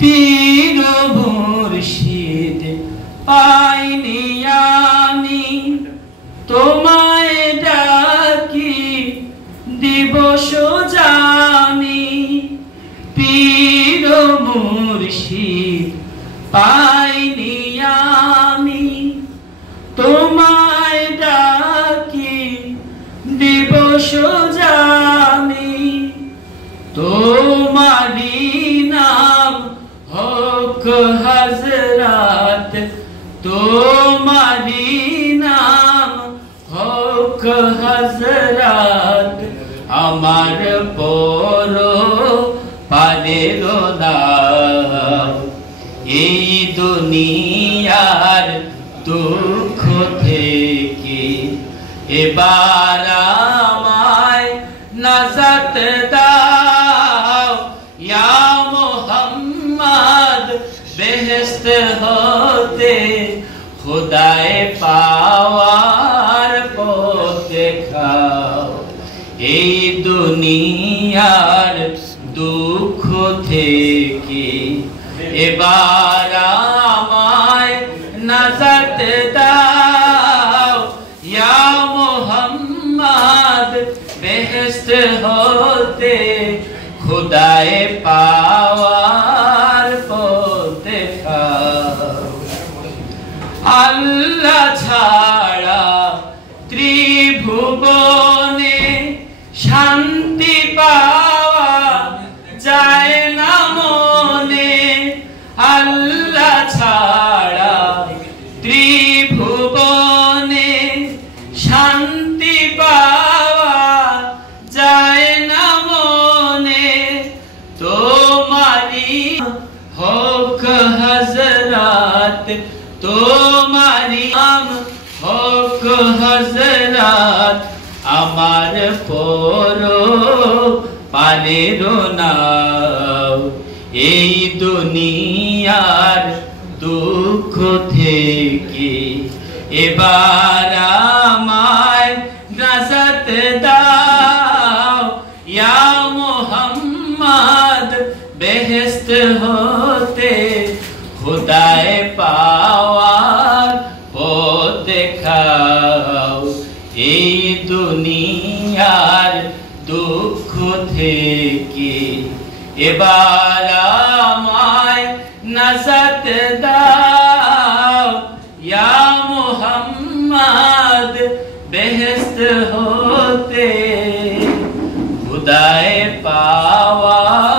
পীর মুর্শিদ পাইনি আমি তোমায় ডাকি দিবস জানি। পীর মুর্শিদ পাইনি আমি তোমায় ডাকি দিবস জানি। তোমারি নাম হোক হযরত, তোমারি নাম হোক হযরত, আমার পর পারের নাম। এই দুনিয়ার দুঃখ থেকে এবার আমায় নাজাত দাও, ইয়া মুহাম্মদ বেহেশত হতে খুদায়ে পাওয়ার পথ দেখাও। এই দুনিয়ার দুঃখ থেকে এবার আমায় নাজাত দাও, ইয়া মুহাম্মদ বেহেশত হতে খুদায়ে পাওয়ার পথ দেখাও। আল্লাহ ছাড়া ত্রিভুবনে শান্তি পাওয়া যায় না মনে। আল্লাহ ছাড়া ত্রিভুবনে শান্তি পাওয়া যায় না মনে। তোমারি হোক হযরত, তোমারি নাম হোক হযরত, আমার পর পারের নাও। এই দুনিয়ার দুঃখ থেকে এবার আমায় নাজাত দাও, ইয়া মুহাম্মদ বেহেশত হতে খুদায়ে পাওয়ার পথ দেখাও। এই দুনিয়ার দুঃখ থেকে এবার আমায় নাজাত দাও, ইয়া মুহাম্মদ বেহেশত হতে খুদায়ে পাওয়ার